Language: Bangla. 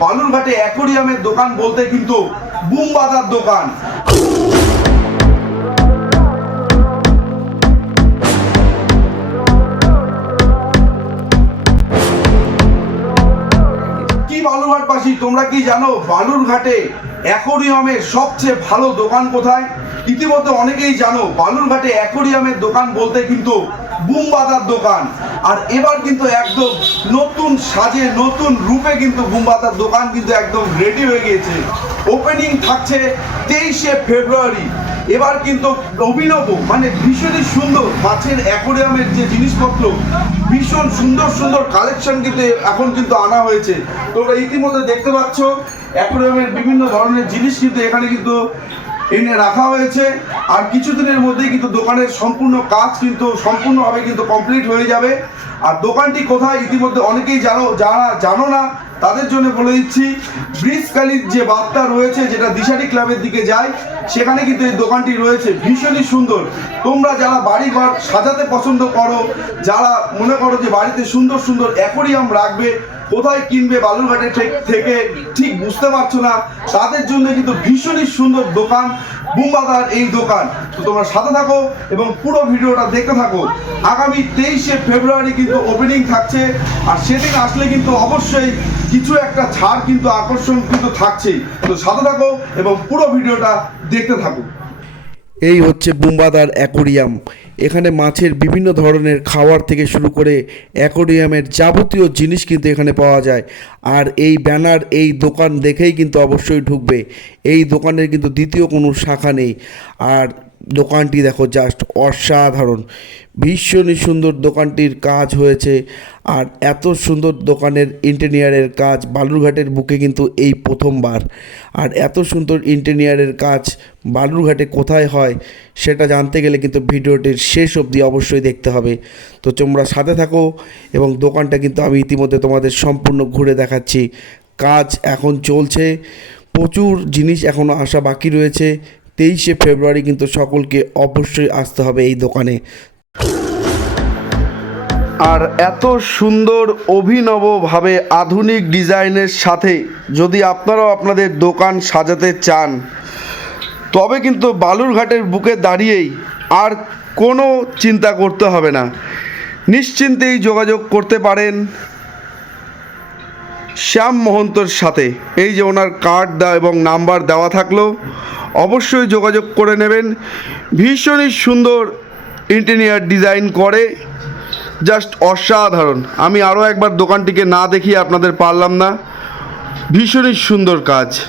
বালুরঘাটে অ্যাকোরিয়ামের দোকান বলতে কিন্তু বুম দোকান। কি বালুরঘাটবাসী তোমরা কি জানো বালুরঘাটে অ্যাকোরিয়ামের সবচেয়ে ভালো দোকান কোথায়? ইতিমধ্যে অনেকেই জানো, বালুরঘাটে অ্যাকোরিয়ামের দোকান বলতে কিন্তু বুম বাজার দোকান। আর এবার কিন্তু একদম নতুন সাজে, নতুন রূপে কিন্তু বুম বাজার দোকান কিন্তু একদম রেডি হয়ে গিয়েছে। ওপেনিং থাকছে তেইশে ফেব্রুয়ারি। এবার কিন্তু অভিনব মানে ভীষণই সুন্দর মাছের অ্যাকোরিয়ামের যে জিনিসপত্র, ভীষণ সুন্দর সুন্দর কালেকশন কিন্তু এখন কিন্তু আনা হয়েছে। তোমরা ইতিমধ্যে দেখতে পাচ্ছ অ্যাকোরিয়ামের বিভিন্ন ধরনের জিনিস কিন্তু এখানে কিন্তু এনে রাখা হয়েছে। আর কিছুদিনের মধ্যেই কিন্তু দোকানের সম্পূর্ণ কাজ কিন্তু সম্পূর্ণভাবে কিন্তু কমপ্লিট হয়ে যাবে। আর দোকানটি কোথায়, ইতিমধ্যে অনেকেই জানো যারা জানো না তাদের জন্য বলে দিচ্ছি ব্রিজকালির যে বার্তা রয়েছে, যেটা দিশারি ক্লাবের দিকে যায়, সেখানে কিন্তু এই দোকানটি রয়েছে। ভীষণই সুন্দর। তোমরা যারা বাড়ি ঘর সাজাতে পছন্দ করো, যারা মনে করো যে বাড়িতে সুন্দর সুন্দর অ্যাকোরিয়াম রাখবে, কোথায় কিনবে বালুরঘাটে থেকে- থেকে ঠিক বুঝতে পারছ না, তাদের জন্য কিন্তু ভীষণই সুন্দর দোকান। বুমবাদার এই দোকান। তো তোমরা সাথে থাকো এবং পুরো ভিডিওটা দেখতে থাকো। আগামী তেইশে ফেব্রুয়ারি কিন্তু ওপেনিং থাকছে। আর সেদিন আসলে কিন্তু অবশ্যই কিছু একটা ছাড় কিন্তু আকর্ষণ কিন্তু থাকছেই। তো সাথে থাকো এবং পুরো ভিডিওটা দেখতে থাকো। এই হচ্ছে বুম্বাদার অ্যাকোরিয়াম। এখানে মাছের বিভিন্ন ধরনের খাওয়ার থেকে শুরু করে অ্যাকোরিয়ামের যাবতীয় জিনিস কিন্তু এখানে পাওয়া যায়। আর এই ব্যানার, এই দোকান দেখেই কিন্তু অবশ্যই ঢুকবে। এই দোকানের কিন্তু দ্বিতীয় কোনো শাখা নেই। আর দোকানটি দেখো জাস্ট অসাধারণ। ভীষণই সুন্দর দোকানটির কাজ হয়েছে আর এত সুন্দর দোকানের ইন্টেরিয়ারের কাজ, বালুরঘাটের বুকে কিন্তু এই প্রথমবার। আর এত সুন্দর ইন্টেরিয়ারের কাজ, বালুরঘাটে কোথায় হয় সেটা জানতে গেলে কিন্তু ভিডিওটির শেষ অবধি অবশ্যই দেখতে হবে। তো তোমরা সাথে থাকো এবং দোকানটা কিন্তু আমি ইতিমধ্যে তোমাদের সম্পূর্ণ ঘুরে দেখাচ্ছি। কাজ এখন চলছে, প্রচুর জিনিস এখনও আসা বাকি রয়েছে। তেইশে ফেব্রুয়ারি কিন্তু সকলকে অবশ্যই আসতে হবে এই দোকানে। আর এত সুন্দর, অভিনবভাবে আধুনিক ডিজাইনের সাথে যদি আপনারাও আপনাদের দোকান সাজাতে চান, তবে কিন্তু বালুরঘাটের বুকে দাঁড়িয়েই আর কোনো চিন্তা করতে হবে না। নিশ্চিন্তেই যোগাযোগ করতে পারেন। শ্যাম মহন্তর সাথে। এই যে ওনার কার্ড দেওয়া এবং নাম্বার দেওয়া থাকল, অবশ্যই যোগাযোগ করে নেবেন। ভীষণই সুন্দর ইন্টেরিয়ার ডিজাইন করে। জাস্ট অসাধারণ। আমি আরও একবার দোকানটিকে না দেখিয়ে আপনাদের পারলাম না। ভীষণই সুন্দর কাজ।